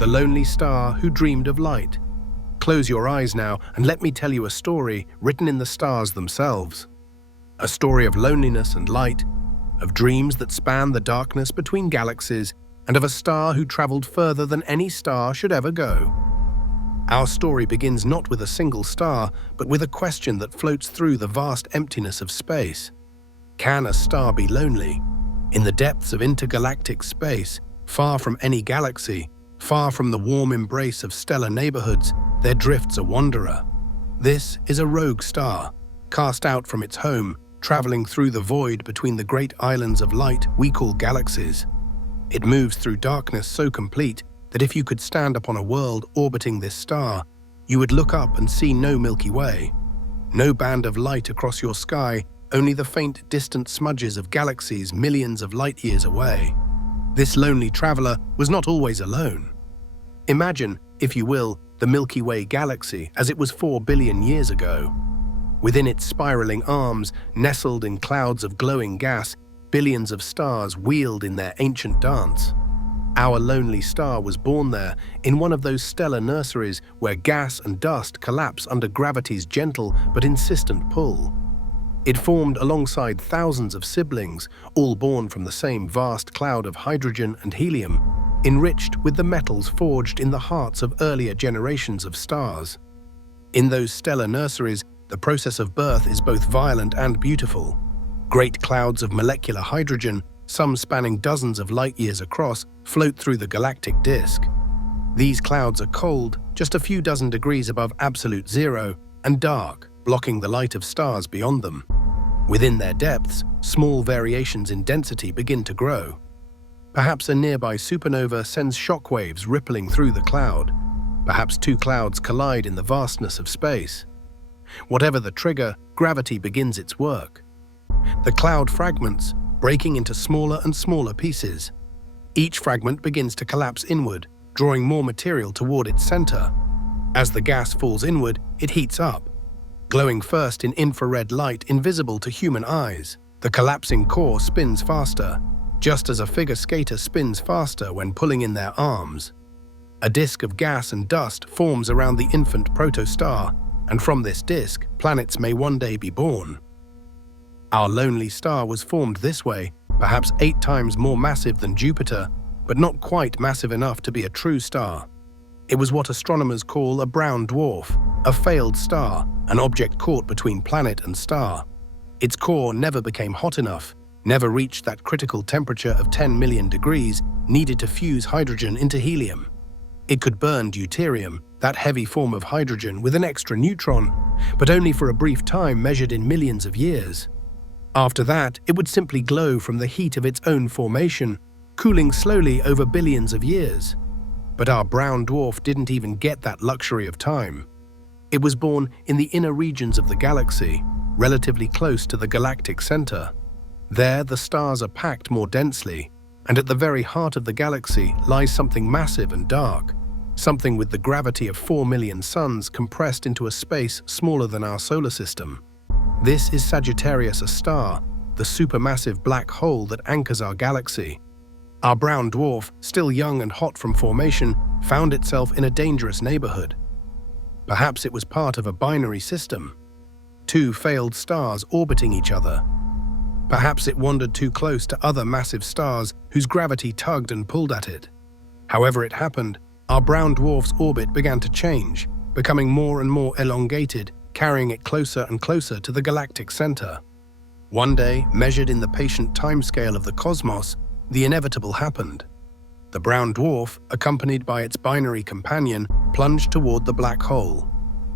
the lonely star who dreamed of light. Close your eyes now and let me tell you a story written in the stars themselves. A story of loneliness and light, of dreams that span the darkness between galaxies, and of a star who traveled further than any star should ever go. Our story begins not with a single star, but with a question that floats through the vast emptiness of space. Can a star be lonely? In the depths of intergalactic space, far from any galaxy, far from the warm embrace of stellar neighborhoods, there drifts a wanderer. This is a rogue star, cast out from its home, traveling through the void between the great islands of light we call galaxies. It moves through darkness so complete that if you could stand upon a world orbiting this star, you would look up and see no Milky Way. No band of light across your sky, only the faint distant smudges of galaxies millions of light years away. This lonely traveler was not always alone. Imagine, if you will, the Milky Way galaxy as it was 4 billion years ago. Within its spiraling arms, nestled in clouds of glowing gas, billions of stars wheeled in their ancient dance. Our lonely star was born there, in one of those stellar nurseries where gas and dust collapse under gravity's gentle but insistent pull. It formed alongside thousands of siblings, all born from the same vast cloud of hydrogen and helium, enriched with the metals forged in the hearts of earlier generations of stars. In those stellar nurseries, the process of birth is both violent and beautiful. Great clouds of molecular hydrogen, some spanning dozens of light years across, float through the galactic disk. These clouds are cold, just a few dozen degrees above absolute zero, and dark, blocking the light of stars beyond them. Within their depths, small variations in density begin to grow. Perhaps a nearby supernova sends shockwaves rippling through the cloud. Perhaps two clouds collide in the vastness of space. Whatever the trigger, gravity begins its work. The cloud fragments, breaking into smaller and smaller pieces. Each fragment begins to collapse inward, drawing more material toward its center. As the gas falls inward, it heats up. Glowing first in infrared light invisible to human eyes, the collapsing core spins faster, just as a figure skater spins faster when pulling in their arms. A disk of gas and dust forms around the infant protostar, and from this disk, planets may one day be born. Our lonely star was formed this way, perhaps 8 times more massive than Jupiter, but not quite massive enough to be a true star. It was what astronomers call a brown dwarf, a failed star, an object caught between planet and star. Its core never became hot enough, never reached that critical temperature of 10 million degrees needed to fuse hydrogen into helium. It could burn deuterium, that heavy form of hydrogen, with an extra neutron, but only for a brief time measured in millions of years. After that, it would simply glow from the heat of its own formation, cooling slowly over billions of years. But our brown dwarf didn't even get that luxury of time. It was born in the inner regions of the galaxy, relatively close to the galactic center. There, the stars are packed more densely, and at the very heart of the galaxy lies something massive and dark, something with the gravity of 4 million suns compressed into a space smaller than our solar system. This is Sagittarius, a star, the supermassive black hole that anchors our galaxy. Our brown dwarf, still young and hot from formation, found itself in a dangerous neighborhood. Perhaps it was part of a binary system, 2 failed stars orbiting each other. Perhaps it wandered too close to other massive stars whose gravity tugged and pulled at it. However it happened, our brown dwarf's orbit began to change, becoming more and more elongated, carrying it closer and closer to the galactic center. One day, measured in the patient timescale of the cosmos, the inevitable happened. The brown dwarf, accompanied by its binary companion, plunged toward the black hole.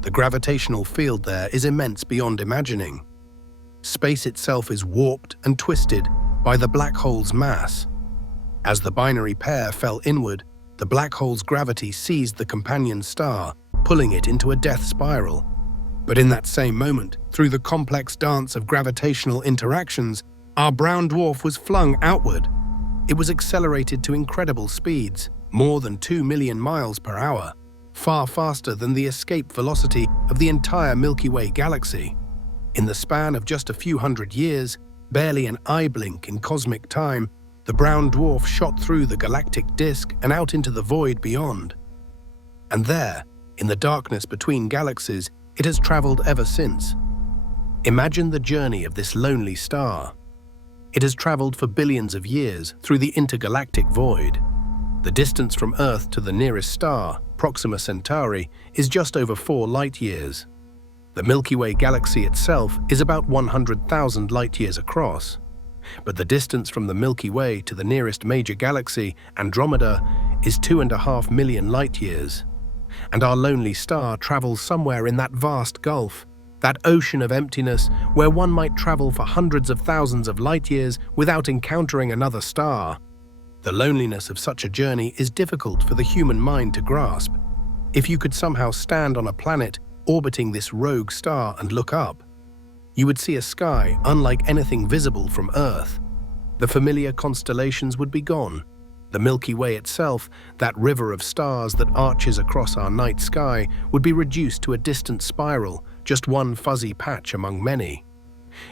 The gravitational field there is immense beyond imagining. Space itself is warped and twisted by the black hole's mass. As the binary pair fell inward, the black hole's gravity seized the companion star, pulling it into a death spiral. But in that same moment, through the complex dance of gravitational interactions, our brown dwarf was flung outward. It was accelerated to incredible speeds, more than 2 million miles per hour, far faster than the escape velocity of the entire Milky Way galaxy. In the span of just a few hundred years, barely an eye blink in cosmic time, The brown dwarf shot through the galactic disk and out into the void beyond. And there, in the darkness between galaxies, it has traveled ever since. Imagine the journey of this lonely star. It has traveled for billions of years through the intergalactic void. The distance from Earth to the nearest star, Proxima Centauri, is just over 4 light-years. The Milky Way galaxy itself is about 100,000 light-years across. But the distance from the Milky Way to the nearest major galaxy, Andromeda, is 2.5 million light-years. And our lonely star travels somewhere in that vast gulf, that ocean of emptiness where one might travel for hundreds of thousands of light-years without encountering another star. The loneliness of such a journey is difficult for the human mind to grasp. If you could somehow stand on a planet orbiting this rogue star and look up, you would see a sky unlike anything visible from Earth. The familiar constellations would be gone. The Milky Way itself, that river of stars that arches across our night sky, would be reduced to a distant spiral, just one fuzzy patch among many.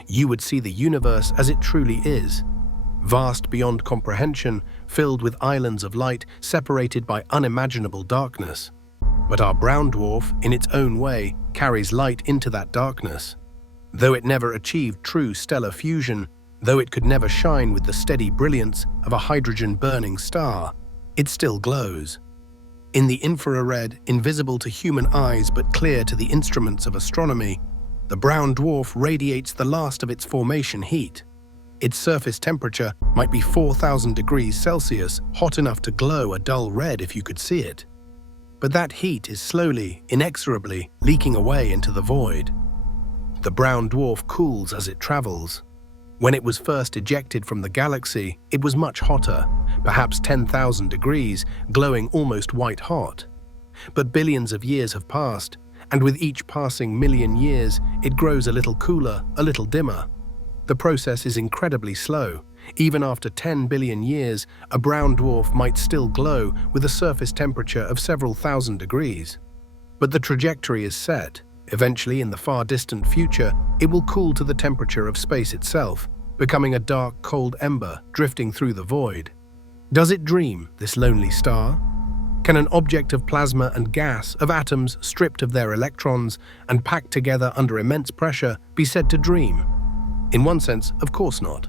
You would see the universe as it truly is, vast beyond comprehension, filled with islands of light separated by unimaginable darkness. But our brown dwarf, in its own way, carries light into that darkness. Though it never achieved true stellar fusion, though it could never shine with the steady brilliance of a hydrogen-burning star, it still glows. In the infrared, invisible to human eyes but clear to the instruments of astronomy, the brown dwarf radiates the last of its formation heat. Its surface temperature might be 4,000 degrees Celsius, hot enough to glow a dull red if you could see it. But that heat is slowly, inexorably, leaking away into the void. The brown dwarf cools as it travels. When it was first ejected from the galaxy, it was much hotter, perhaps 10,000 degrees, glowing almost white-hot. But billions of years have passed, and with each passing million years, it grows a little cooler, a little dimmer. The process is incredibly slow. Even after 10 billion years, a brown dwarf might still glow with a surface temperature of several thousand degrees. But the trajectory is set. Eventually, in the far distant future, it will cool to the temperature of space itself, becoming a dark, cold ember drifting through the void. Does it dream, this lonely star? Can an object of plasma and gas, of atoms stripped of their electrons and packed together under immense pressure, be said to dream? In one sense, of course not.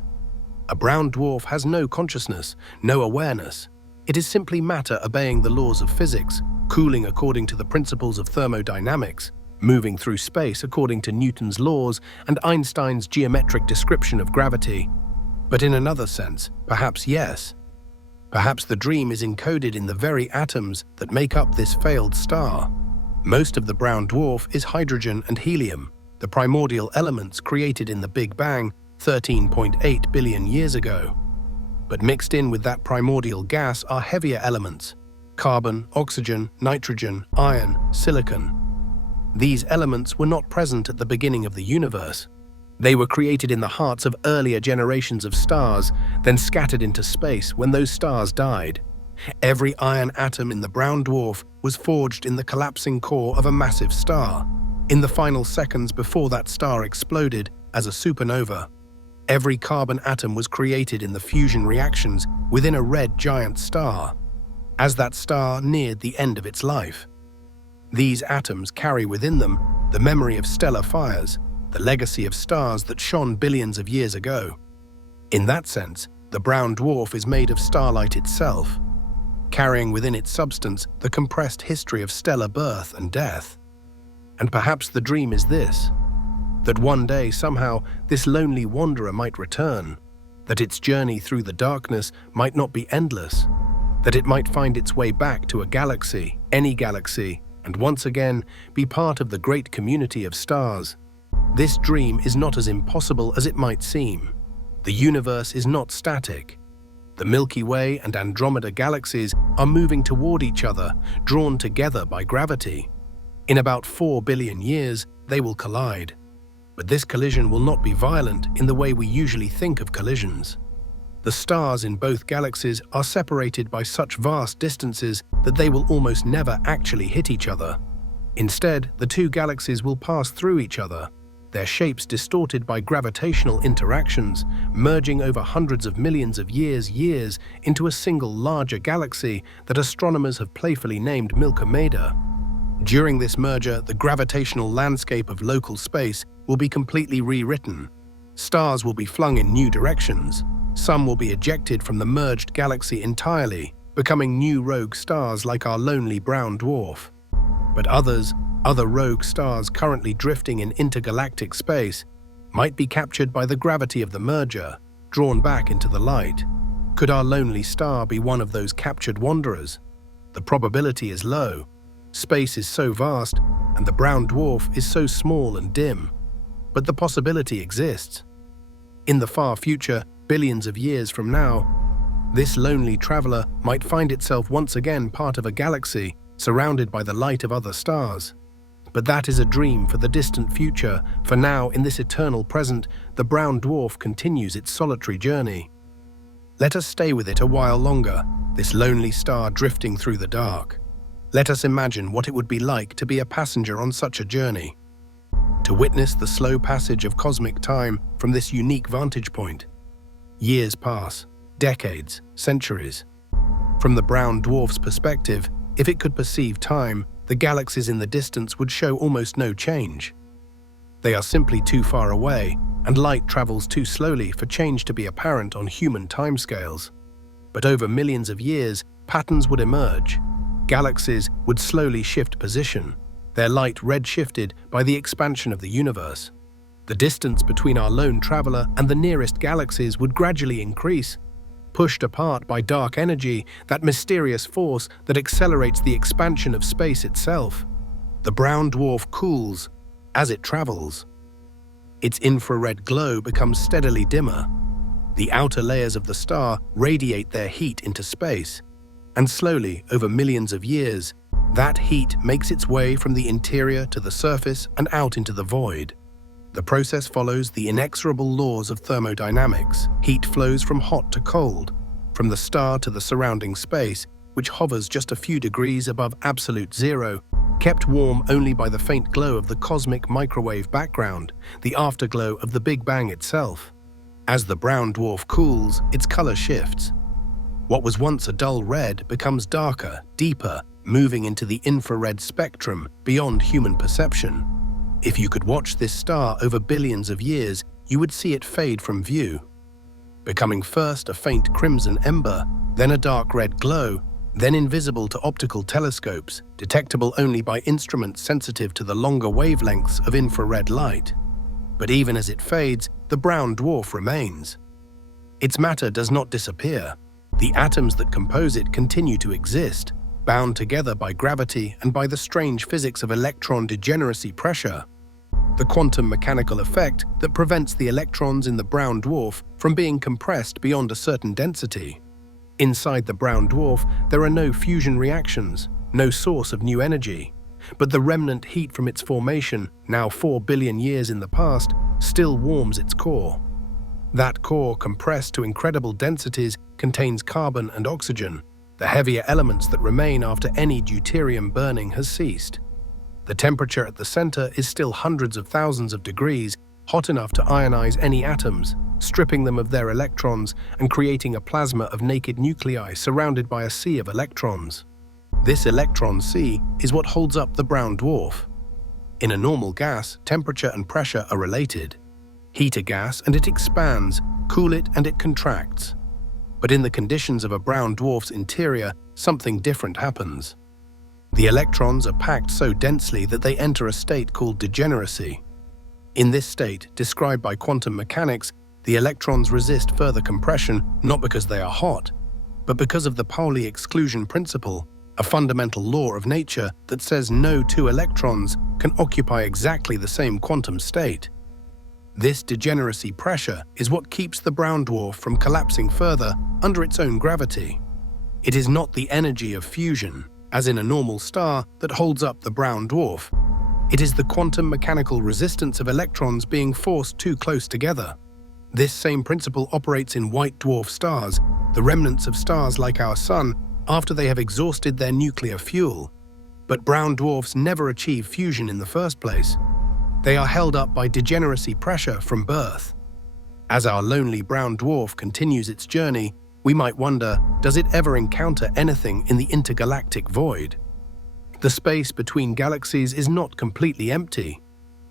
A brown dwarf has no consciousness, no awareness. It is simply matter obeying the laws of physics, cooling according to the principles of thermodynamics, moving through space according to Newton's laws and Einstein's geometric description of gravity. But in another sense, perhaps yes. Perhaps the dream is encoded in the very atoms that make up this failed star. Most of the brown dwarf is hydrogen and helium, the primordial elements created in the Big Bang 13.8 billion years ago. But mixed in with that primordial gas are heavier elements: carbon, oxygen, nitrogen, iron, silicon. These elements were not present at the beginning of the universe. They were created in the hearts of earlier generations of stars, then scattered into space when those stars died. Every iron atom in the brown dwarf was forged in the collapsing core of a massive star, in the final seconds before that star exploded as a supernova. Every carbon atom was created in the fusion reactions within a red giant star, as that star neared the end of its life. These atoms carry within them the memory of stellar fires, the legacy of stars that shone billions of years ago. In that sense, the brown dwarf is made of starlight itself, carrying within its substance the compressed history of stellar birth and death. And perhaps the dream is this: that one day somehow this lonely wanderer might return, that its journey through the darkness might not be endless, that it might find its way back to a galaxy, any galaxy, and once again be part of the great community of stars. This dream is not as impossible as it might seem. The universe is not static. The Milky Way and Andromeda galaxies are moving toward each other, drawn together by gravity. In about 4 billion years, they will collide. But this collision will not be violent in the way we usually think of collisions. The stars in both galaxies are separated by such vast distances that they will almost never actually hit each other. Instead, the two galaxies will pass through each other. their shapes distorted by gravitational interactions, merging over hundreds of millions of years into a single larger galaxy that astronomers have playfully named Milky Way. During this merger, the gravitational landscape of local space will be completely rewritten. Stars will be flung in new directions. Some will be ejected from the merged galaxy entirely, becoming new rogue stars like our lonely brown dwarf. But other rogue stars currently drifting in intergalactic space, might be captured by the gravity of the merger, drawn back into the light. Could our lonely star be one of those captured wanderers? The probability is low. Space is so vast, and the brown dwarf is so small and dim. But the possibility exists. In the far future, billions of years from now, this lonely traveler might find itself once again part of a galaxy, surrounded by the light of other stars. But that is a dream for the distant future. For now, in this eternal present, the brown dwarf continues its solitary journey. Let us stay with it a while longer, this lonely star drifting through the dark. Let us imagine what it would be like to be a passenger on such a journey. To witness the slow passage of cosmic time from this unique vantage point. Years pass, decades, centuries. From the brown dwarf's perspective, if it could perceive time, the galaxies in the distance would show almost no change. They are simply too far away, and light travels too slowly for change to be apparent on human timescales. But over millions of years, patterns would emerge. Galaxies would slowly shift position, their light redshifted by the expansion of the universe. The distance between our lone traveler and the nearest galaxies would gradually increase, pushed apart by dark energy, that mysterious force that accelerates the expansion of space itself. The brown dwarf cools as it travels. Its infrared glow becomes steadily dimmer. The outer layers of the star radiate their heat into space, and slowly, over millions of years, that heat makes its way from the interior to the surface and out into the void. The process follows the inexorable laws of thermodynamics. Heat flows from hot to cold, from the star to the surrounding space, which hovers just a few degrees above absolute zero, kept warm only by the faint glow of the cosmic microwave background, the afterglow of the Big Bang itself. As the brown dwarf cools, its color shifts. What was once a dull red becomes darker, deeper, moving into the infrared spectrum beyond human perception. If you could watch this star over billions of years, you would see it fade from view, becoming first a faint crimson ember, then a dark red glow, then invisible to optical telescopes, detectable only by instruments sensitive to the longer wavelengths of infrared light. But even as it fades, the brown dwarf remains. Its matter does not disappear. The atoms that compose it continue to exist, bound together by gravity and by the strange physics of electron degeneracy pressure, the quantum mechanical effect that prevents the electrons in the brown dwarf from being compressed beyond a certain density. Inside the brown dwarf, there are no fusion reactions, no source of new energy, but the remnant heat from its formation, now 4 billion years in the past, still warms its core. That core, compressed to incredible densities, contains carbon and oxygen, the heavier elements that remain after any deuterium burning has ceased. The temperature at the center is still hundreds of thousands of degrees, hot enough to ionize any atoms, stripping them of their electrons and creating a plasma of naked nuclei surrounded by a sea of electrons. This electron sea is what holds up the brown dwarf. In a normal gas, temperature and pressure are related. Heat a gas and it expands, cool it and it contracts. But in the conditions of a brown dwarf's interior, something different happens. The electrons are packed so densely that they enter a state called degeneracy. In this state, described by quantum mechanics, the electrons resist further compression not because they are hot, but because of the Pauli exclusion principle, a fundamental law of nature that says no two electrons can occupy exactly the same quantum state. This degeneracy pressure is what keeps the brown dwarf from collapsing further under its own gravity. It is not the energy of fusion, as in a normal star, that holds up the brown dwarf. It is the quantum mechanical resistance of electrons being forced too close together. This same principle operates in white dwarf stars, the remnants of stars like our Sun, after they have exhausted their nuclear fuel. But brown dwarfs never achieve fusion in the first place. They are held up by degeneracy pressure from birth. As our lonely brown dwarf continues its journey, we might wonder, does it ever encounter anything in the intergalactic void? The space between galaxies is not completely empty.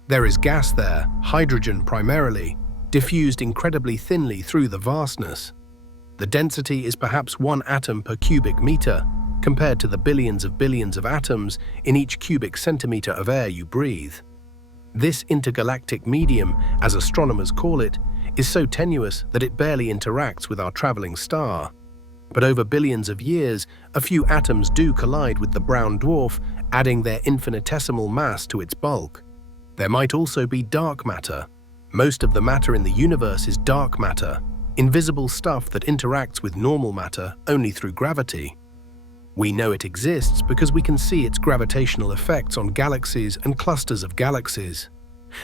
There is gas there, hydrogen primarily, diffused incredibly thinly through the vastness. The density is perhaps 1 atom per cubic meter, compared to the billions of atoms in each cubic centimeter of air you breathe. This intergalactic medium, as astronomers call it, is so tenuous that it barely interacts with our traveling star. But over billions of years, a few atoms do collide with the brown dwarf, adding their infinitesimal mass to its bulk. There might also be dark matter. Most of the matter in the universe is dark matter, invisible stuff that interacts with normal matter only through gravity. We know it exists because we can see its gravitational effects on galaxies and clusters of galaxies.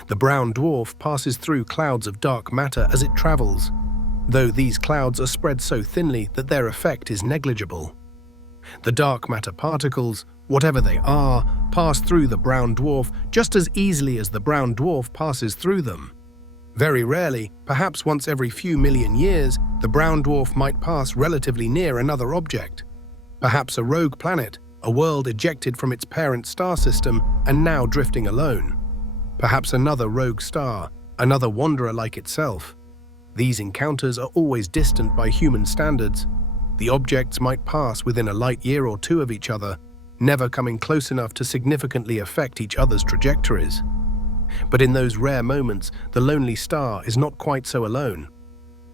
The brown dwarf passes through clouds of dark matter as it travels, though these clouds are spread so thinly that their effect is negligible. The dark matter particles, whatever they are, pass through the brown dwarf just as easily as the brown dwarf passes through them. Very rarely, perhaps once every few million years, the brown dwarf might pass relatively near another object. Perhaps a rogue planet, a world ejected from its parent star system and now drifting alone. Perhaps another rogue star, another wanderer like itself. These encounters are always distant by human standards. The objects might pass within a light year or two of each other, never coming close enough to significantly affect each other's trajectories. But in those rare moments, the lonely star is not quite so alone.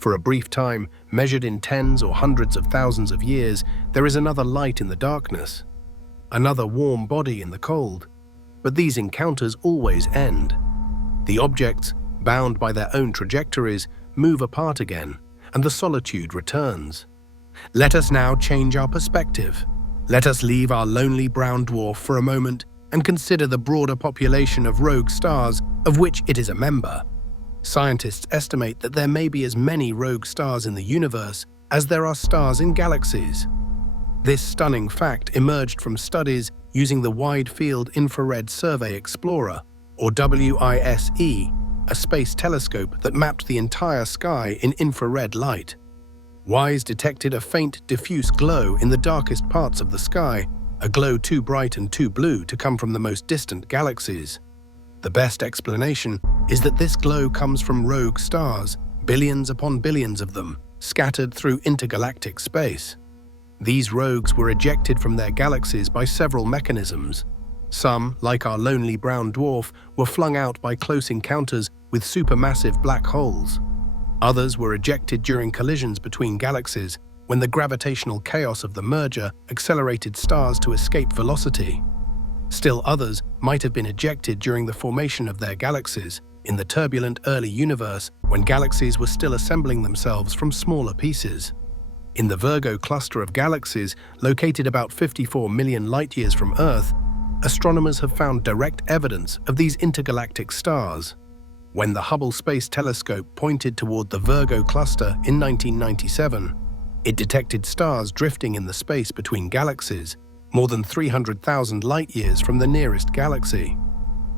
For a brief time, measured in tens or hundreds of thousands of years, there is another light in the darkness, another warm body in the cold. But these encounters always end. The objects, bound by their own trajectories, move apart again, and the solitude returns. Let us now change our perspective. Let us leave our lonely brown dwarf for a moment and consider the broader population of rogue stars of which it is a member. Scientists estimate that there may be as many rogue stars in the universe as there are stars in galaxies. This stunning fact emerged from studies using the Wide Field Infrared Survey Explorer, or WISE, a space telescope that mapped the entire sky in infrared light. WISE detected a faint, diffuse glow in the darkest parts of the sky, a glow too bright and too blue to come from the most distant galaxies. The best explanation is that this glow comes from rogue stars, billions upon billions of them, scattered through intergalactic space. These rogues were ejected from their galaxies by several mechanisms. Some, like our lonely brown dwarf, were flung out by close encounters with supermassive black holes. Others were ejected during collisions between galaxies, when the gravitational chaos of the merger accelerated stars to escape velocity. Still others might have been ejected during the formation of their galaxies, in the turbulent early universe when galaxies were still assembling themselves from smaller pieces. In the Virgo cluster of galaxies, located about 54 million light-years from Earth, astronomers have found direct evidence of these intergalactic stars. When the Hubble Space Telescope pointed toward the Virgo cluster in 1997, it detected stars drifting in the space between galaxies, more than 300,000 light-years from the nearest galaxy.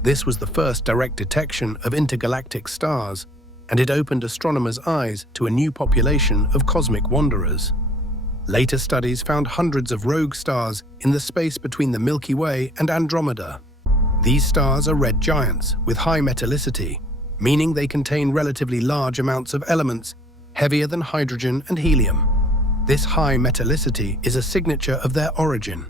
This was the first direct detection of intergalactic stars, and it opened astronomers' eyes to a new population of cosmic wanderers. Later studies found hundreds of rogue stars in the space between the Milky Way and Andromeda. These stars are red giants with high metallicity, meaning they contain relatively large amounts of elements heavier than hydrogen and helium. This high metallicity is a signature of their origin.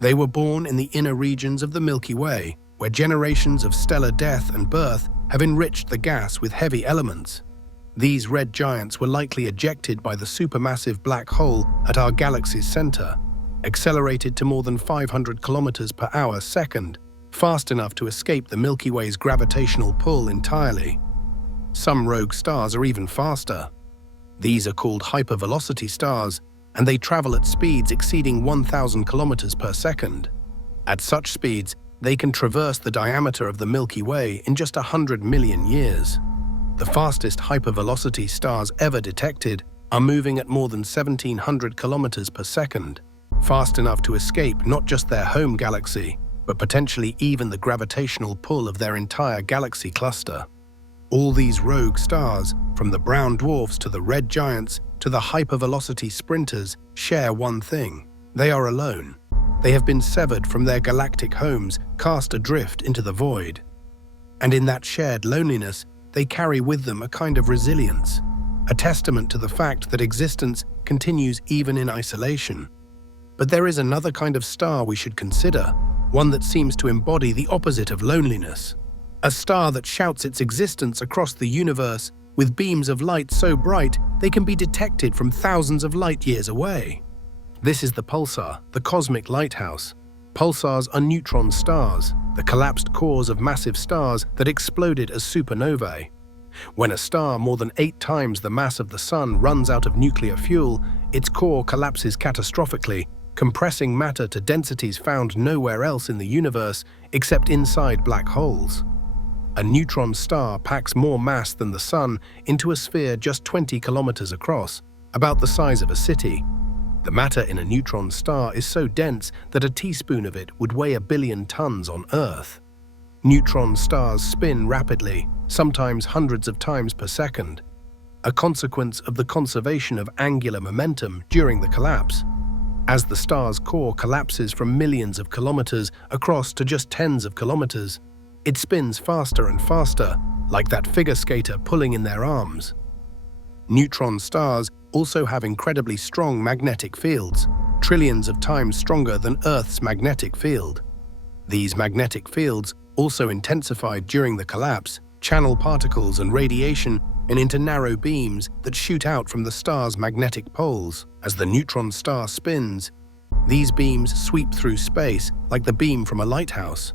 They were born in the inner regions of the Milky Way, where generations of stellar death and birth have enriched the gas with heavy elements. These red giants were likely ejected by the supermassive black hole at our galaxy's center, accelerated to more than 500 kilometers per hour second, fast enough to escape the Milky Way's gravitational pull entirely. Some rogue stars are even faster. These are called hypervelocity stars, and they travel at speeds exceeding 1,000 kilometers per second. At such speeds, they can traverse the diameter of the Milky Way in just 100 million years. The fastest hypervelocity stars ever detected are moving at more than 1,700 kilometers per second, fast enough to escape not just their home galaxy, but potentially even the gravitational pull of their entire galaxy cluster. All these rogue stars, from the brown dwarfs to the red giants to the hypervelocity sprinters, share one thing: they are alone. They have been severed from their galactic homes, cast adrift into the void. And in that shared loneliness, they carry with them a kind of resilience, a testament to the fact that existence continues even in isolation. But there is another kind of star we should consider, one that seems to embody the opposite of loneliness. A star that shouts its existence across the universe with beams of light so bright they can be detected from thousands of light years away. This is the pulsar, the cosmic lighthouse. Pulsars are neutron stars, the collapsed cores of massive stars that exploded as supernovae. When a star more than 8 times the mass of the Sun runs out of nuclear fuel, its core collapses catastrophically, compressing matter to densities found nowhere else in the universe except inside black holes. A neutron star packs more mass than the Sun into a sphere just 20 kilometers across, about the size of a city. The matter in a neutron star is so dense that a teaspoon of it would weigh 1 billion tons on Earth. Neutron stars spin rapidly, sometimes hundreds of times per second, a consequence of the conservation of angular momentum during the collapse. As the star's core collapses from millions of kilometers across to just tens of kilometers, it spins faster and faster, like that figure skater pulling in their arms. Neutron stars also have incredibly strong magnetic fields, trillions of times stronger than Earth's magnetic field. These magnetic fields, also intensified during the collapse, channel particles and radiation into narrow beams that shoot out from the star's magnetic poles. As the neutron star spins, these beams sweep through space like the beam from a lighthouse.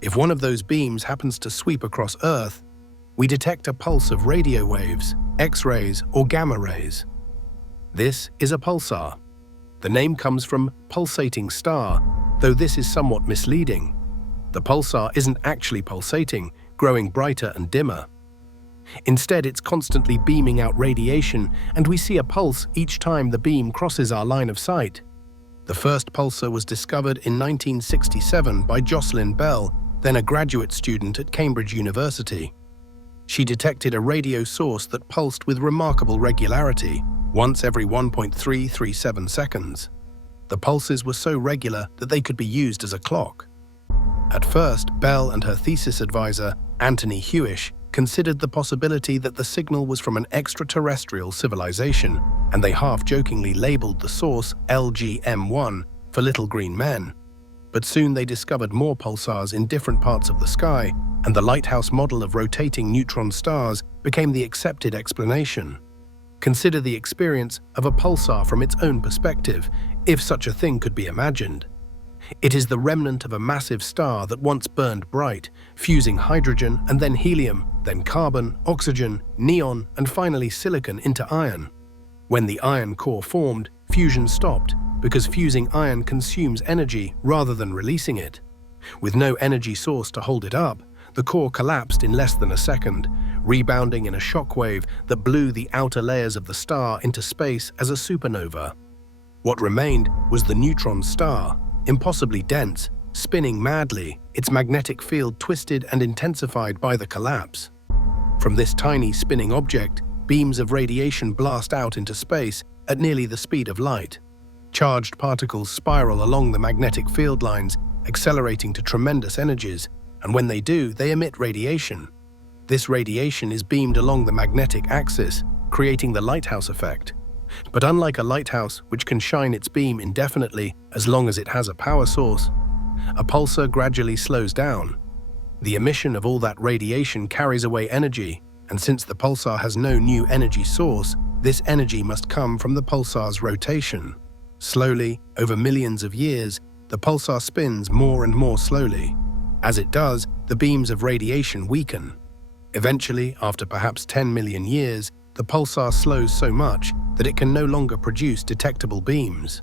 If one of those beams happens to sweep across Earth, we detect a pulse of radio waves, X-rays, or gamma rays. This is a pulsar. The name comes from pulsating star, though this is somewhat misleading. The pulsar isn't actually pulsating, growing brighter and dimmer. Instead, it's constantly beaming out radiation, and we see a pulse each time the beam crosses our line of sight. The first pulsar was discovered in 1967 by Jocelyn Bell, then a graduate student at Cambridge University. She detected a radio source that pulsed with remarkable regularity, once every 1.337 seconds. The pulses were so regular that they could be used as a clock. At first, Bell and her thesis advisor, Anthony Hewish, considered the possibility that the signal was from an extraterrestrial civilization, and they half-jokingly labeled the source LGM1 for Little Green Men. But soon they discovered more pulsars in different parts of the sky, and the lighthouse model of rotating neutron stars became the accepted explanation. Consider the experience of a pulsar from its own perspective, if such a thing could be imagined. It is the remnant of a massive star that once burned bright, fusing hydrogen and then helium, then carbon, oxygen, neon, and finally silicon into iron. When the iron core formed, fusion stopped, because fusing iron consumes energy rather than releasing it. With no energy source to hold it up, the core collapsed in less than a second, rebounding in a shockwave that blew the outer layers of the star into space as a supernova. What remained was the neutron star, impossibly dense, spinning madly, its magnetic field twisted and intensified by the collapse. From this tiny spinning object, beams of radiation blast out into space at nearly the speed of light. Charged particles spiral along the magnetic field lines, accelerating to tremendous energies, and when they do, they emit radiation. This radiation is beamed along the magnetic axis, creating the lighthouse effect. But unlike a lighthouse, which can shine its beam indefinitely as long as it has a power source, a pulsar gradually slows down. The emission of all that radiation carries away energy, and since the pulsar has no new energy source, this energy must come from the pulsar's rotation. Slowly, over millions of years, the pulsar spins more and more slowly. As it does, the beams of radiation weaken. Eventually, after perhaps 10 million years, the pulsar slows so much that it can no longer produce detectable beams.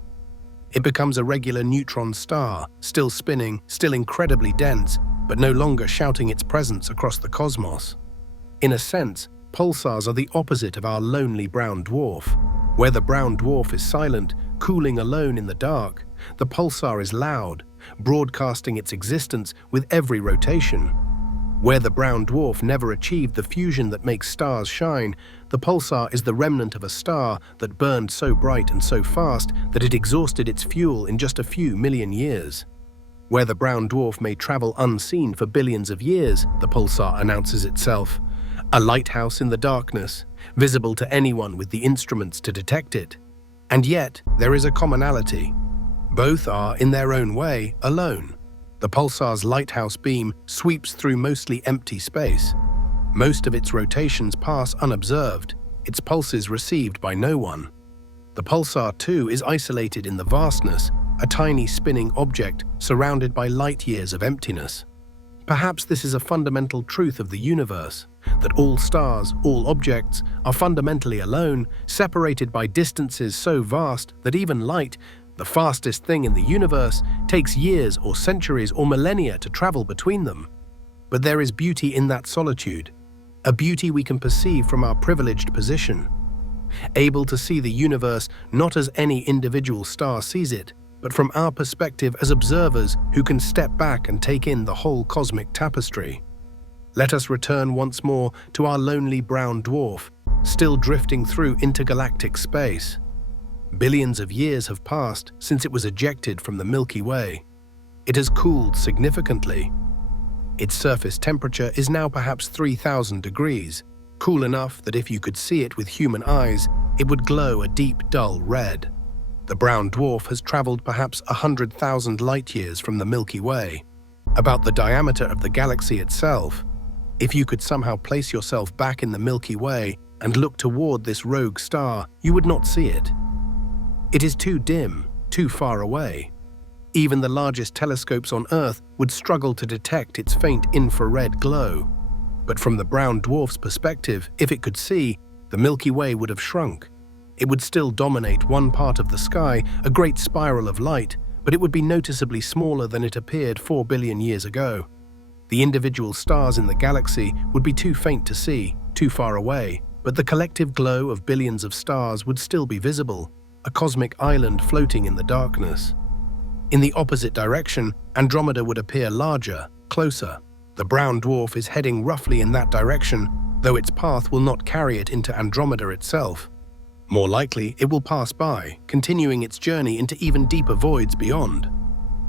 It becomes a regular neutron star, still spinning, still incredibly dense, but no longer shouting its presence across the cosmos. In a sense, pulsars are the opposite of our lonely brown dwarf. Where the brown dwarf is silent, cooling alone in the dark, the pulsar is loud, broadcasting its existence with every rotation. Where the brown dwarf never achieved the fusion that makes stars shine, the pulsar is the remnant of a star that burned so bright and so fast that it exhausted its fuel in just a few million years. Where the brown dwarf may travel unseen for billions of years, the pulsar announces itself, a lighthouse in the darkness, visible to anyone with the instruments to detect it. And yet, there is a commonality. Both are, in their own way, alone. The pulsar's lighthouse beam sweeps through mostly empty space. Most of its rotations pass unobserved, its pulses received by no one. The pulsar, too, is isolated in the vastness, a tiny spinning object surrounded by light years of emptiness. Perhaps this is a fundamental truth of the universe, that all stars, all objects, are fundamentally alone, separated by distances so vast that even light, the fastest thing in the universe, takes years or centuries or millennia to travel between them. But there is beauty in that solitude, a beauty we can perceive from our privileged position, able to see the universe not as any individual star sees it, but from our perspective as observers who can step back and take in the whole cosmic tapestry. Let us return once more to our lonely brown dwarf, still drifting through intergalactic space. Billions of years have passed since it was ejected from the Milky Way. It has cooled significantly. Its surface temperature is now perhaps 3,000 degrees, cool enough that if you could see it with human eyes, it would glow a deep, dull red. The brown dwarf has traveled perhaps 100,000 light-years from the Milky Way, about the diameter of the galaxy itself. If you could somehow place yourself back in the Milky Way and look toward this rogue star, you would not see it. It is too dim, too far away. Even the largest telescopes on Earth would struggle to detect its faint infrared glow. But from the brown dwarf's perspective, if it could see, the Milky Way would have shrunk. It would still dominate one part of the sky, a great spiral of light, but it would be noticeably smaller than it appeared 4 billion years ago. The individual stars in the galaxy would be too faint to see, too far away, but the collective glow of billions of stars would still be visible, a cosmic island floating in the darkness. In the opposite direction, Andromeda would appear larger, closer. The brown dwarf is heading roughly in that direction, though its path will not carry it into Andromeda itself. More likely, it will pass by, continuing its journey into even deeper voids beyond.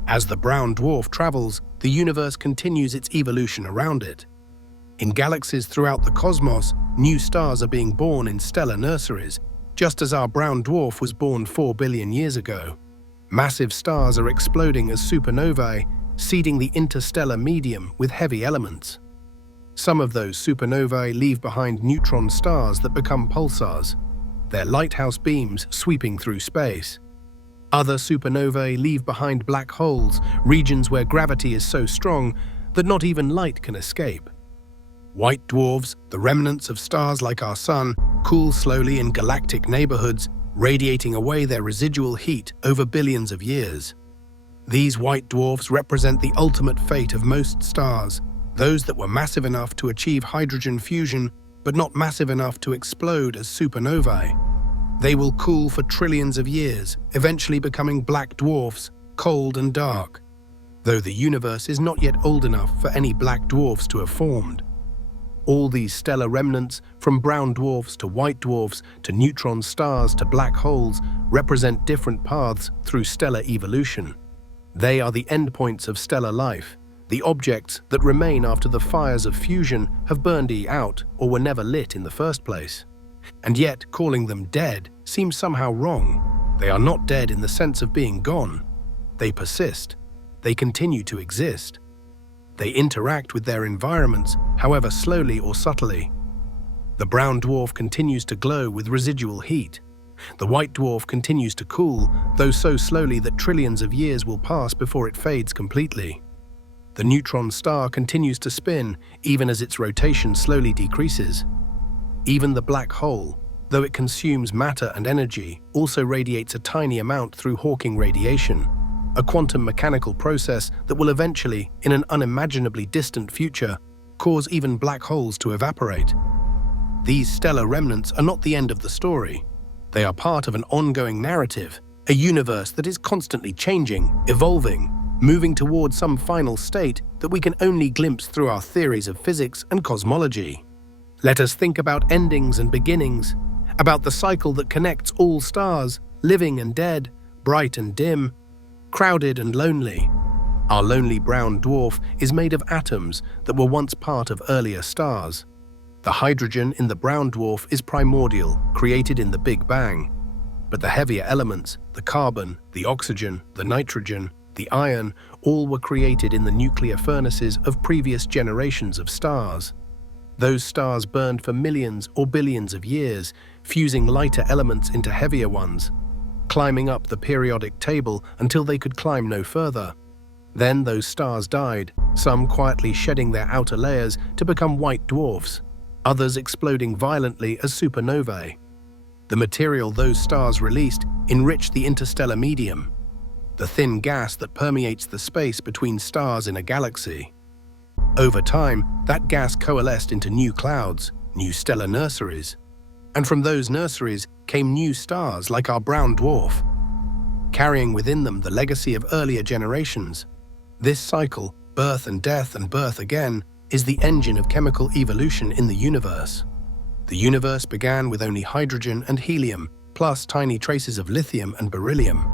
As the brown dwarf travels, the universe continues its evolution around it. In galaxies throughout the cosmos, new stars are being born in stellar nurseries, just as our brown dwarf was born 4 billion years ago. Massive stars are exploding as supernovae, seeding the interstellar medium with heavy elements. Some of those supernovae leave behind neutron stars that become pulsars, their lighthouse beams sweeping through space. Other supernovae leave behind black holes, regions where gravity is so strong that not even light can escape. White dwarfs, the remnants of stars like our Sun, cool slowly in galactic neighborhoods, radiating away their residual heat over billions of years. These white dwarfs represent the ultimate fate of most stars, those that were massive enough to achieve hydrogen fusion, but not massive enough to explode as supernovae. They will cool for trillions of years, eventually becoming black dwarfs, cold and dark, though the universe is not yet old enough for any black dwarfs to have formed. All these stellar remnants, from brown dwarfs to white dwarfs to neutron stars to black holes, represent different paths through stellar evolution. They are the endpoints of stellar life, the objects that remain after the fires of fusion have burned out or were never lit in the first place. And yet, calling them dead seems somehow wrong. They are not dead in the sense of being gone. They persist. They continue to exist. They interact with their environments, however slowly or subtly. The brown dwarf continues to glow with residual heat. The white dwarf continues to cool, though so slowly that trillions of years will pass before it fades completely. The neutron star continues to spin, even as its rotation slowly decreases. Even the black hole, though it consumes matter and energy, also radiates a tiny amount through Hawking radiation, a quantum mechanical process that will eventually, in an unimaginably distant future, cause even black holes to evaporate. These stellar remnants are not the end of the story. They are part of an ongoing narrative, a universe that is constantly changing, evolving. moving towards some final state that we can only glimpse through our theories of physics and cosmology. Let us think about endings and beginnings, about the cycle that connects all stars, living and dead, bright and dim, crowded and lonely. Our lonely brown dwarf is made of atoms that were once part of earlier stars. The hydrogen in the brown dwarf is primordial, created in the Big Bang. But the heavier elements, the carbon, the oxygen, the nitrogen, the iron, all were created in the nuclear furnaces of previous generations of stars. Those stars burned for millions or billions of years, fusing lighter elements into heavier ones, climbing up the periodic table until they could climb no further. Then those stars died, some quietly shedding their outer layers to become white dwarfs, others exploding violently as supernovae. The material those stars released enriched the interstellar medium, the thin gas that permeates the space between stars in a galaxy. Over time, that gas coalesced into new clouds, new stellar nurseries. And from those nurseries came new stars like our brown dwarf, carrying within them the legacy of earlier generations. This cycle, birth and death and birth again, is the engine of chemical evolution in the universe. The universe began with only hydrogen and helium, plus tiny traces of lithium and beryllium.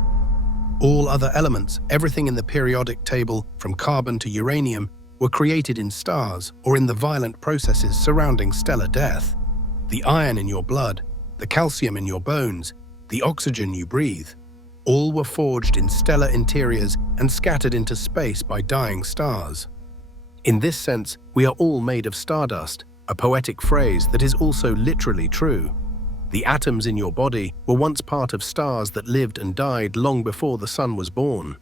All other elements, everything in the periodic table, from carbon to uranium, were created in stars or in the violent processes surrounding stellar death. The iron in your blood, the calcium in your bones, the oxygen you breathe, all were forged in stellar interiors and scattered into space by dying stars. In this sense, we are all made of stardust, a poetic phrase that is also literally true. The atoms in your body were once part of stars that lived and died long before the sun was born.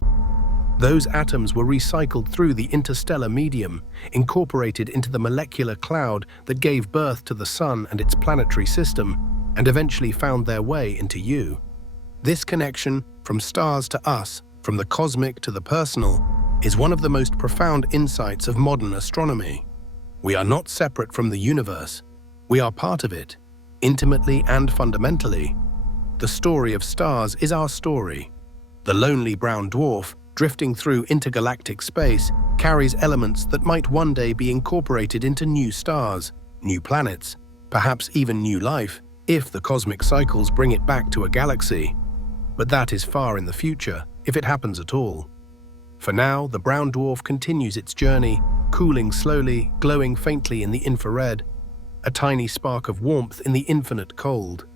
Those atoms were recycled through the interstellar medium, incorporated into the molecular cloud that gave birth to the sun and its planetary system, and eventually found their way into you. This connection, from stars to us, from the cosmic to the personal, is one of the most profound insights of modern astronomy. We are not separate from the universe. We are part of it, intimately and fundamentally. The story of stars is our story. The lonely brown dwarf, drifting through intergalactic space, carries elements that might one day be incorporated into new stars, new planets, perhaps even new life, if the cosmic cycles bring it back to a galaxy. But that is far in the future, if it happens at all. For now, the brown dwarf continues its journey, cooling slowly, glowing faintly in the infrared, a tiny spark of warmth in the infinite cold.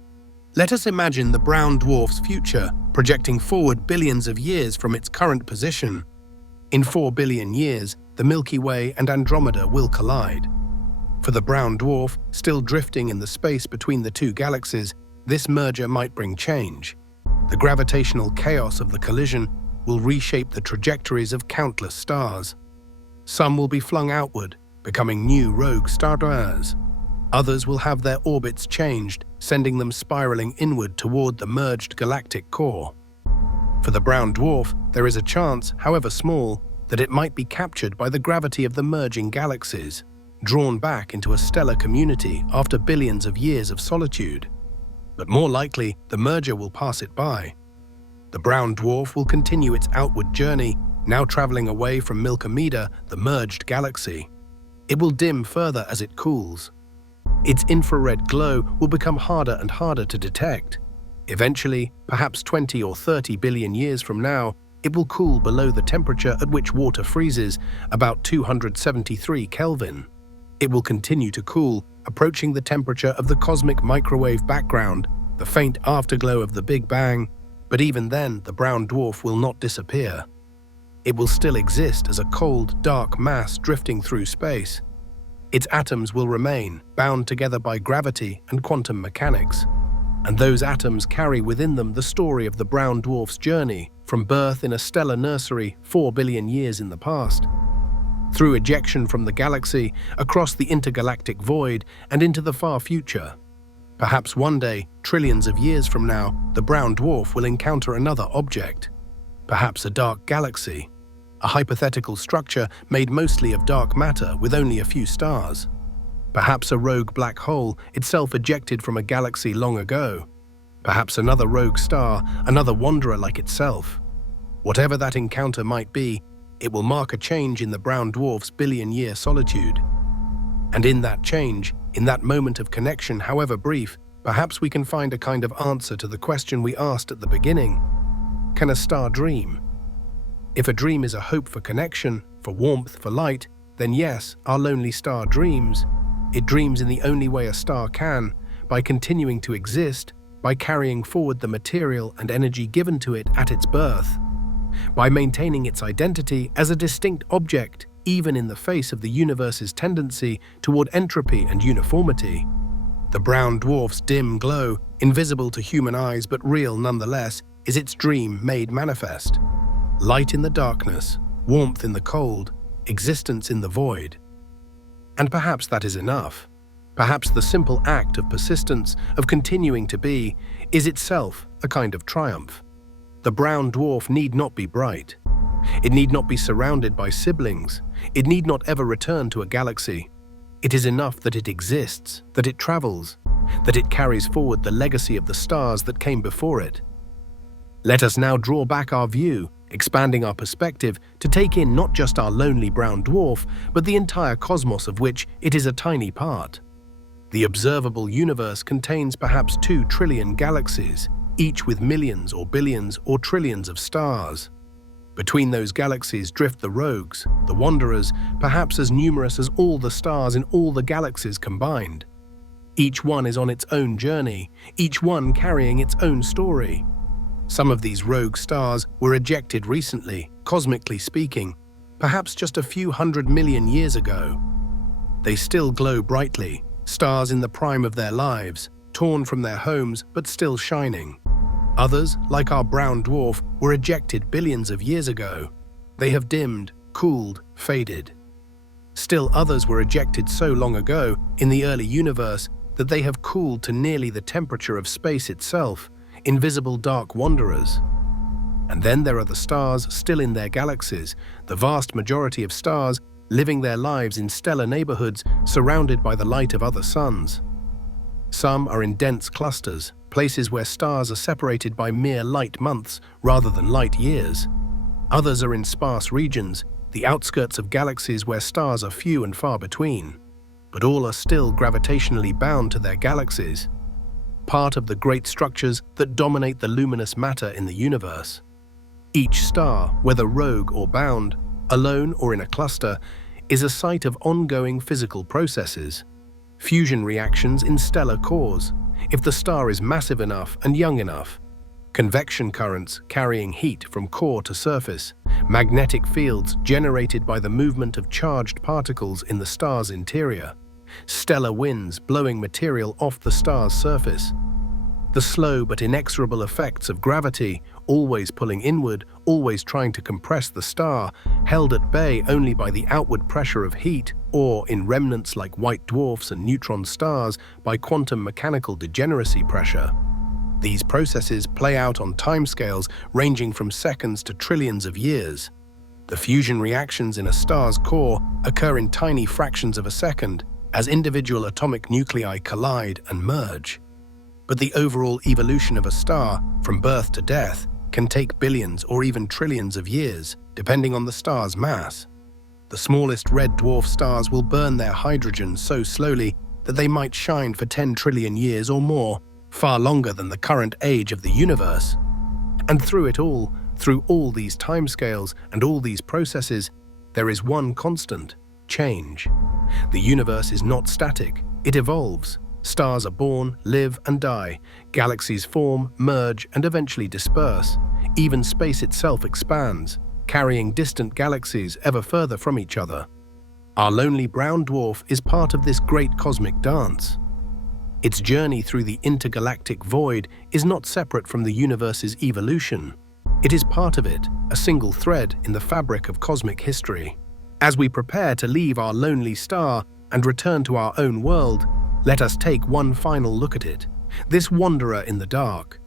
Let us imagine the brown dwarf's future, projecting forward billions of years from its current position. In 4 billion years, the Milky Way and Andromeda will collide. For the brown dwarf, still drifting in the space between the two galaxies, this merger might bring change. The gravitational chaos of the collision will reshape the trajectories of countless stars. Some will be flung outward, becoming new rogue stars. Others will have their orbits changed, sending them spiraling inward toward the merged galactic core. For the brown dwarf, there is a chance, however small, that it might be captured by the gravity of the merging galaxies, drawn back into a stellar community after billions of years of solitude. But more likely, the merger will pass it by. The brown dwarf will continue its outward journey, now traveling away from Milky, the merged galaxy. It will dim further as it cools. Its infrared glow will become harder and harder to detect. Eventually, perhaps 20 or 30 billion years from now, it will cool below the temperature at which water freezes, about 273 Kelvin. It will continue to cool, approaching the temperature of the cosmic microwave background, the faint afterglow of the Big Bang, but even then the brown dwarf will not disappear. It will still exist as a cold, dark mass drifting through space. Its atoms will remain, bound together by gravity and quantum mechanics. And those atoms carry within them the story of the brown dwarf's journey from birth in a stellar nursery 4 billion years in the past, through ejection from the galaxy, across the intergalactic void, and into the far future. Perhaps one day, trillions of years from now, the brown dwarf will encounter another object. Perhaps a dark galaxy, a hypothetical structure made mostly of dark matter with only a few stars. Perhaps a rogue black hole, itself ejected from a galaxy long ago. Perhaps another rogue star, another wanderer like itself. Whatever that encounter might be, It will mark a change in the brown dwarf's billion-year solitude. And in that change, in that moment of connection, however brief, perhaps we can find a kind of answer to the question we asked at the beginning. Can a star dream? If a dream is a hope for connection, for warmth, for light, then yes, our lonely star dreams. It dreams in the only way a star can, by continuing to exist, by carrying forward the material and energy given to it at its birth, by maintaining its identity as a distinct object, even in the face of the universe's tendency toward entropy and uniformity. The brown dwarf's dim glow, invisible to human eyes but real nonetheless, is its dream made manifest. Light in the darkness, warmth in the cold, existence in the void. And perhaps that is enough. Perhaps the simple act of persistence, of continuing to be, is itself a kind of triumph. The brown dwarf need not be bright. It need not be surrounded by siblings. It need not ever return to a galaxy. It is enough that it exists, that it travels, that it carries forward the legacy of the stars that came before it. Let us now draw back our view, expanding our perspective to take in not just our lonely brown dwarf, but the entire cosmos of which it is a tiny part. The observable universe contains perhaps 2 trillion galaxies, each with millions or billions or trillions of stars. Between those galaxies drift the rogues, the wanderers, perhaps as numerous as all the stars in all the galaxies combined. Each one is on its own journey, each one carrying its own story. Some of these rogue stars were ejected recently, cosmically speaking, perhaps just a few 100 million years ago. They still glow brightly, stars in the prime of their lives, torn from their homes but still shining. Others, like our brown dwarf, were ejected billions of years ago. They have dimmed, cooled, faded. Still others were ejected so long ago, in the early universe, that they have cooled to nearly the temperature of space itself, invisible dark wanderers. And then there are the stars still in their galaxies, the vast majority of stars living their lives in stellar neighborhoods surrounded by the light of other suns. Some are in dense clusters, places where stars are separated by mere light months rather than light years. Others are in sparse regions, the outskirts of galaxies where stars are few and far between. But all are still gravitationally bound to their galaxies, part of the great structures that dominate the luminous matter in the universe. Each star, whether rogue or bound, alone or in a cluster, is a site of ongoing physical processes. Fusion reactions in stellar cores, if the star is massive enough and young enough. Convection currents carrying heat from core to surface. Magnetic fields generated by the movement of charged particles in the star's interior. Stellar winds blowing material off the star's surface. The slow but inexorable effects of gravity, always pulling inward, always trying to compress the star, held at bay only by the outward pressure of heat, or, in remnants like white dwarfs and neutron stars, by quantum mechanical degeneracy pressure. These processes play out on timescales ranging from seconds to trillions of years. The fusion reactions in a star's core occur in tiny fractions of a second, as individual atomic nuclei collide and merge. But the overall evolution of a star, from birth to death, can take billions or even trillions of years, depending on the star's mass. The smallest red dwarf stars will burn their hydrogen so slowly that they might shine for 10 trillion years or more, far longer than the current age of the universe. And through it all, through all these timescales and all these processes, there is one constant: change. The universe is not static, it evolves. Stars are born, live and die. Galaxies form, merge and eventually disperse. Even space itself expands, carrying distant galaxies ever further from each other. Our lonely brown dwarf is part of this great cosmic dance. Its journey through the intergalactic void is not separate from the universe's evolution. It is part of it, a single thread in the fabric of cosmic history. As we prepare to leave our lonely star and return to our own world, let us take one final look at it, this wanderer in the dark.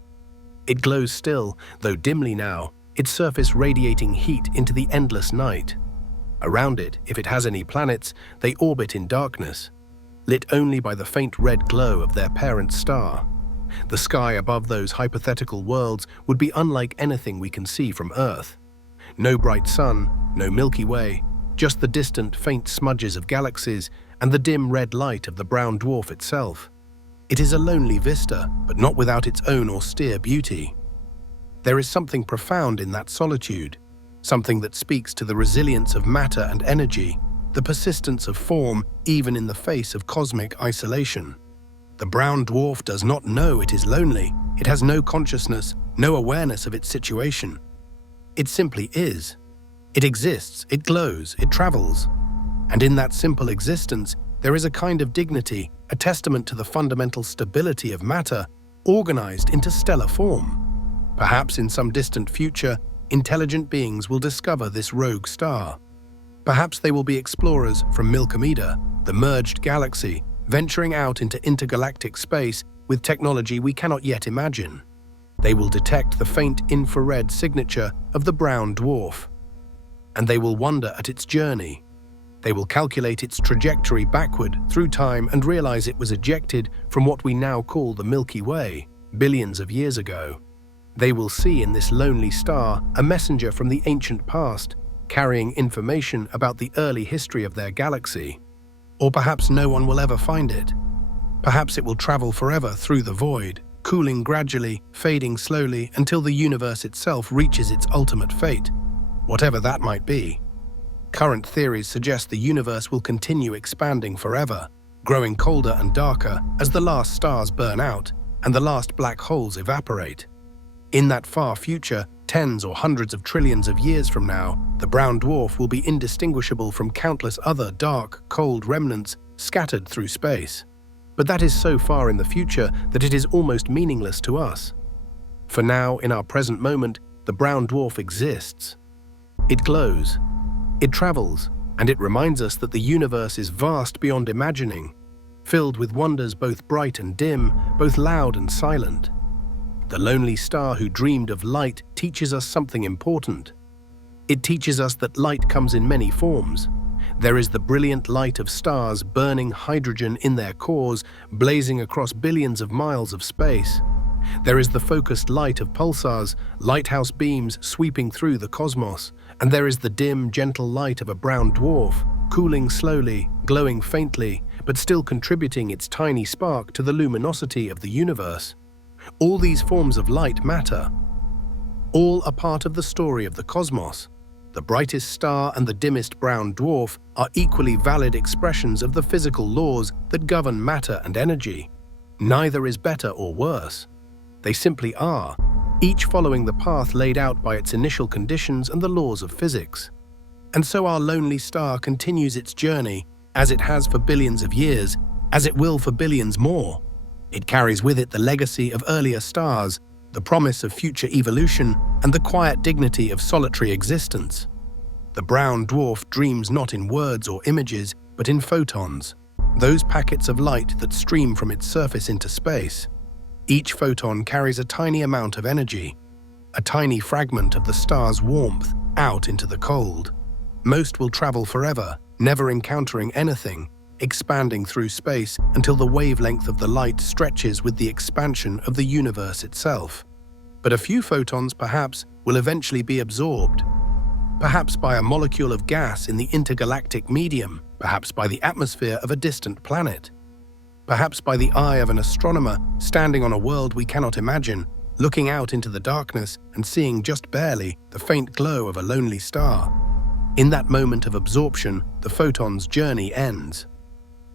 It glows still, though dimly now, its surface radiating heat into the endless night. Around it, if it has any planets, they orbit in darkness, lit only by the faint red glow of their parent star. The sky above those hypothetical worlds would be unlike anything we can see from Earth. No bright sun, no Milky Way, just the distant, faint smudges of galaxies and the dim red light of the brown dwarf itself. It is a lonely vista, but not without its own austere beauty. There is something profound in that solitude, something that speaks to the resilience of matter and energy, the persistence of form even in the face of cosmic isolation. The brown dwarf does not know it is lonely. It has no consciousness, no awareness of its situation. It simply is. It exists, it glows, it travels. And in that simple existence, there is a kind of dignity, a testament to the fundamental stability of matter, organized into stellar form. Perhaps in some distant future, intelligent beings will discover this rogue star. Perhaps they will be explorers from Milky Way, the merged galaxy, venturing out into intergalactic space with technology we cannot yet imagine. They will detect the faint infrared signature of the brown dwarf. And they will wonder at its journey. They will calculate its trajectory backward through time and realize it was ejected from what we now call the Milky Way, billions of years ago. They will see in this lonely star a messenger from the ancient past, carrying information about the early history of their galaxy. Or perhaps no one will ever find it. Perhaps it will travel forever through the void, cooling gradually, fading slowly until the universe itself reaches its ultimate fate, whatever that might be. Current theories suggest the universe will continue expanding forever, growing colder and darker as the last stars burn out and the last black holes evaporate. In that far future, tens or hundreds of trillions of years from now, the brown dwarf will be indistinguishable from countless other dark, cold remnants scattered through space. But that is so far in the future that it is almost meaningless to us. For now, in our present moment, the brown dwarf exists. It glows, it travels, and it reminds us that the universe is vast beyond imagining, filled with wonders both bright and dim, both loud and silent. The lonely star who dreamed of light teaches us something important. It teaches us that light comes in many forms. There is the brilliant light of stars burning hydrogen in their cores, blazing across billions of miles of space. There is the focused light of pulsars, lighthouse beams sweeping through the cosmos. And there is the dim, gentle light of a brown dwarf, cooling slowly, glowing faintly, but still contributing its tiny spark to the luminosity of the universe. All these forms of light matter. All are part of the story of the cosmos. The brightest star and the dimmest brown dwarf are equally valid expressions of the physical laws that govern matter and energy. Neither is better or worse. They simply are, each following the path laid out by its initial conditions and the laws of physics. And so our lonely star continues its journey, as it has for billions of years, as it will for billions more. It carries with it the legacy of earlier stars, the promise of future evolution, and the quiet dignity of solitary existence. The brown dwarf dreams not in words or images, but in photons, those packets of light that stream from its surface into space. Each photon carries a tiny amount of energy, a tiny fragment of the star's warmth out into the cold. Most will travel forever, never encountering anything, expanding through space until the wavelength of the light stretches with the expansion of the universe itself. But a few photons, perhaps, will eventually be absorbed, perhaps by a molecule of gas in the intergalactic medium, perhaps by the atmosphere of a distant planet, perhaps by the eye of an astronomer standing on a world we cannot imagine, looking out into the darkness and seeing just barely the faint glow of a lonely star. In that moment of absorption, the photon's journey ends.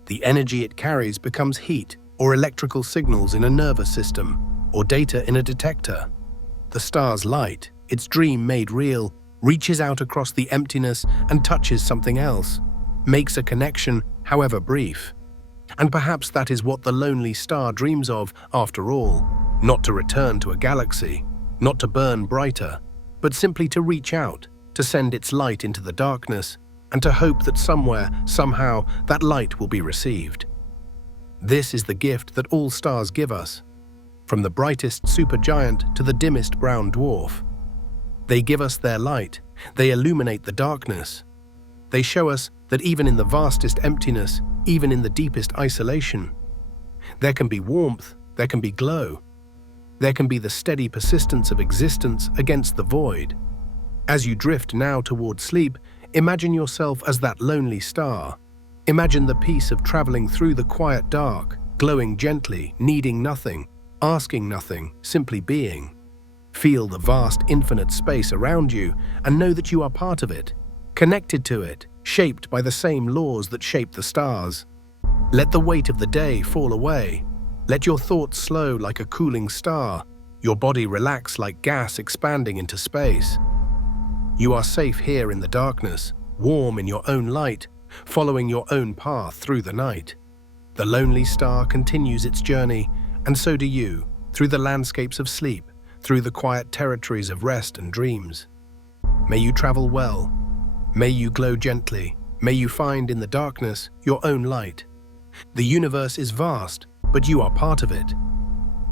The energy it carries becomes heat or electrical signals in a nervous system or data in a detector. The star's light, its dream made real, reaches out across the emptiness and touches something else, makes a connection, however brief. And perhaps that is what the lonely star dreams of after all, not to return to a galaxy, not to burn brighter, but simply to reach out, to send its light into the darkness, and to hope that somewhere, somehow, that light will be received. This is the gift that all stars give us, from the brightest supergiant to the dimmest brown dwarf. They give us their light, they illuminate the darkness. They show us that even in the vastest emptiness, even in the deepest isolation, there can be warmth, there can be glow. There can be the steady persistence of existence against the void. As you drift now toward sleep, imagine yourself as that lonely star. Imagine the peace of traveling through the quiet dark, glowing gently, needing nothing, asking nothing, simply being. Feel the vast infinite space around you and know that you are part of it, connected to it, shaped by the same laws that shape the stars. Let the weight of the day fall away. Let your thoughts slow like a cooling star, your body relax like gas expanding into space. You are safe here in the darkness, warm in your own light, following your own path through the night. The lonely star continues its journey, and so do you, through the landscapes of sleep, through the quiet territories of rest and dreams. May you travel well. May you glow gently. May you find in the darkness your own light. The universe is vast, but you are part of it.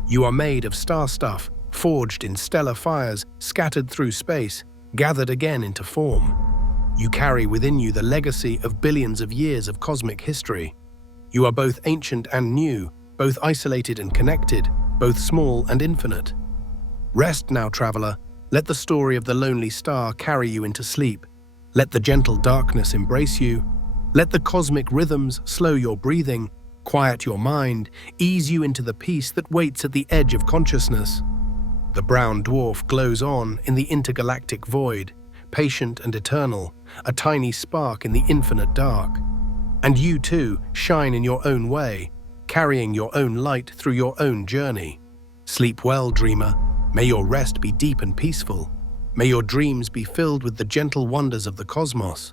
You are made of star stuff, forged in stellar fires, scattered through space, gathered again into form. You carry within you the legacy of billions of years of cosmic history. You are both ancient and new, both isolated and connected, both small and infinite. Rest now, traveler. Let the story of the lonely star carry you into sleep. Let the gentle darkness embrace you. Let the cosmic rhythms slow your breathing, quiet your mind, ease you into the peace that waits at the edge of consciousness. The brown dwarf glows on in the intergalactic void, patient and eternal, a tiny spark in the infinite dark. And you too shine in your own way, carrying your own light through your own journey. Sleep well, dreamer. May your rest be deep and peaceful. May your dreams be filled with the gentle wonders of the cosmos.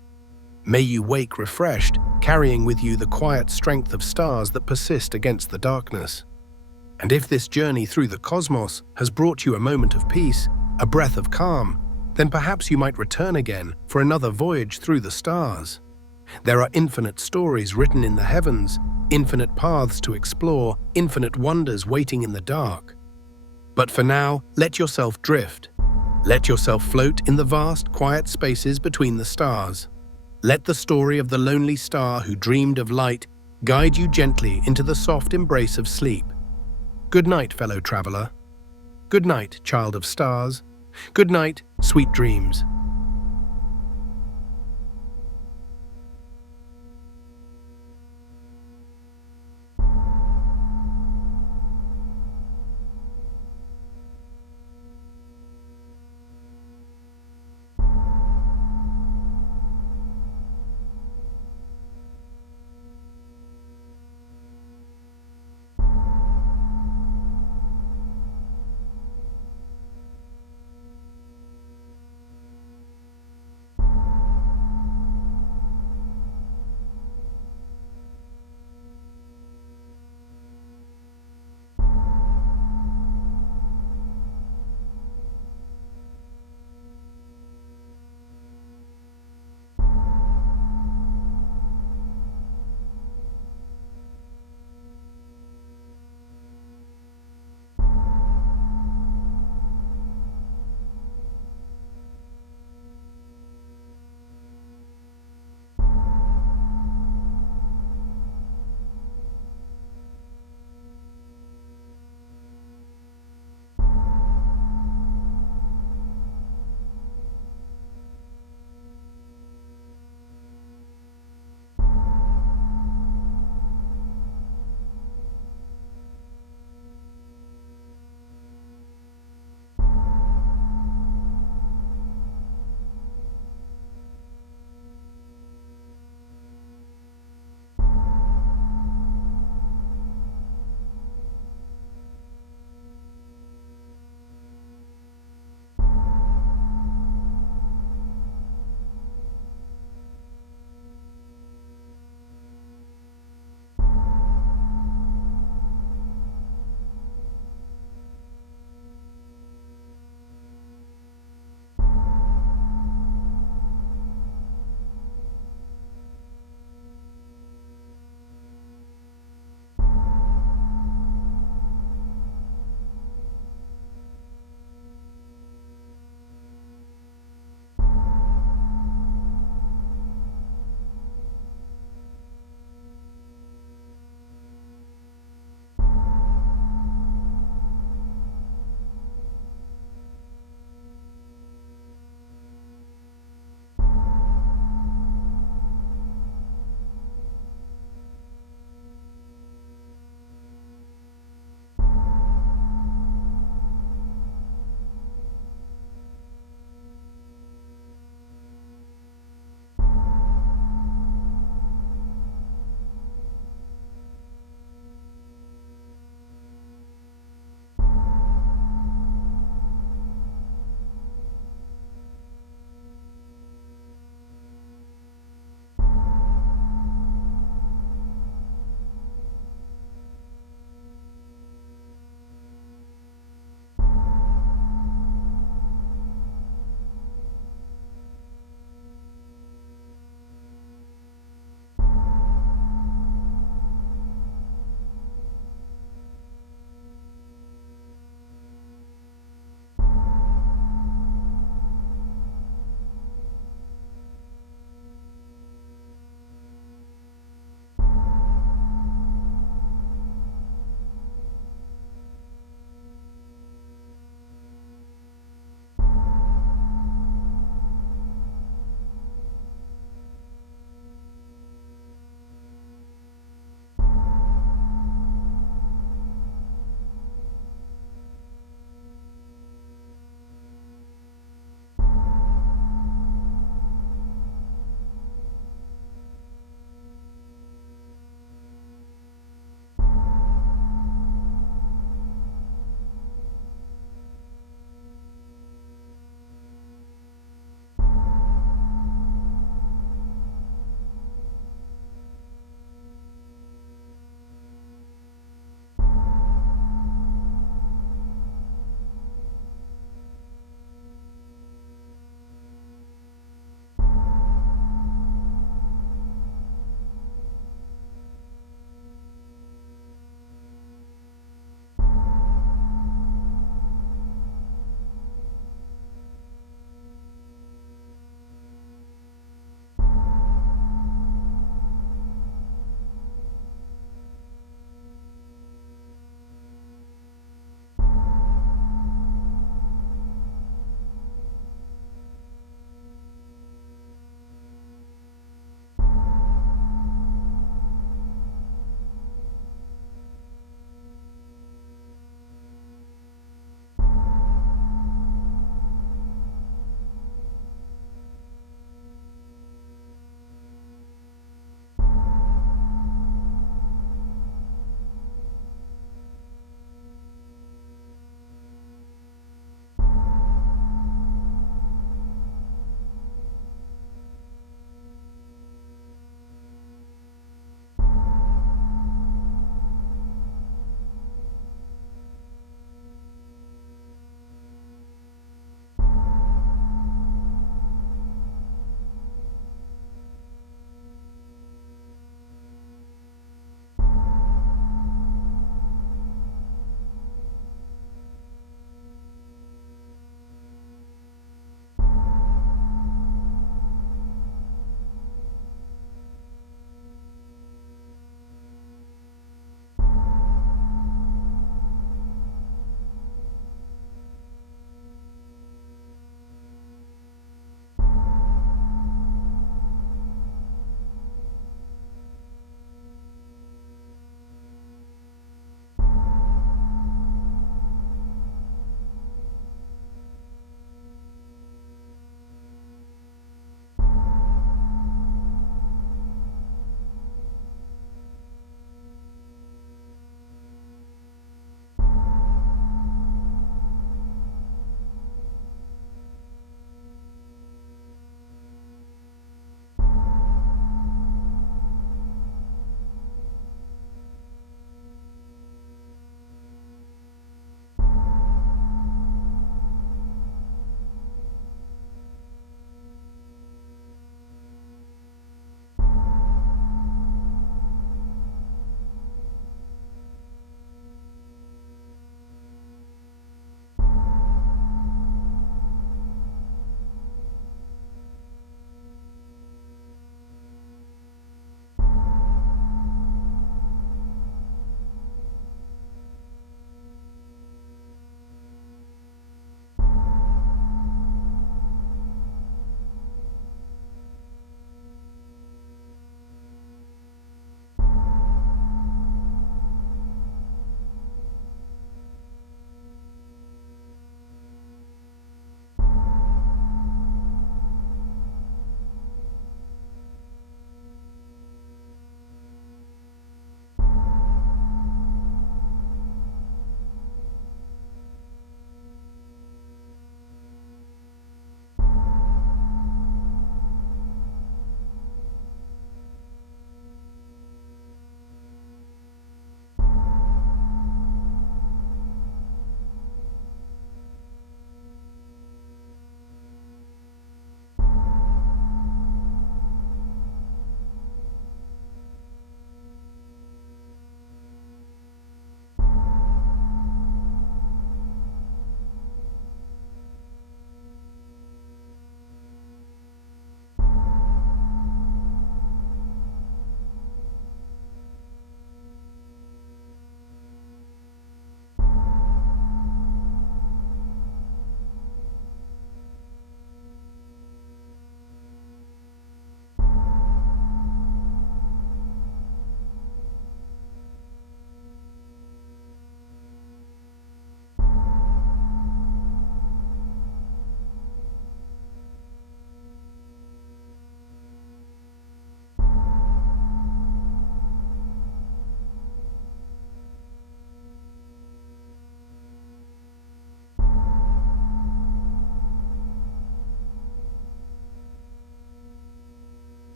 May you wake refreshed, carrying with you the quiet strength of stars that persist against the darkness. And if this journey through the cosmos has brought you a moment of peace, a breath of calm, then perhaps you might return again for another voyage through the stars. There are infinite stories written in the heavens, infinite paths to explore, infinite wonders waiting in the dark. But for now, let yourself drift. Let yourself float in the vast, quiet spaces between the stars. Let the story of the lonely star who dreamed of light guide you gently into the soft embrace of sleep. Good night, fellow traveler. Good night, child of stars. Good night, sweet dreams.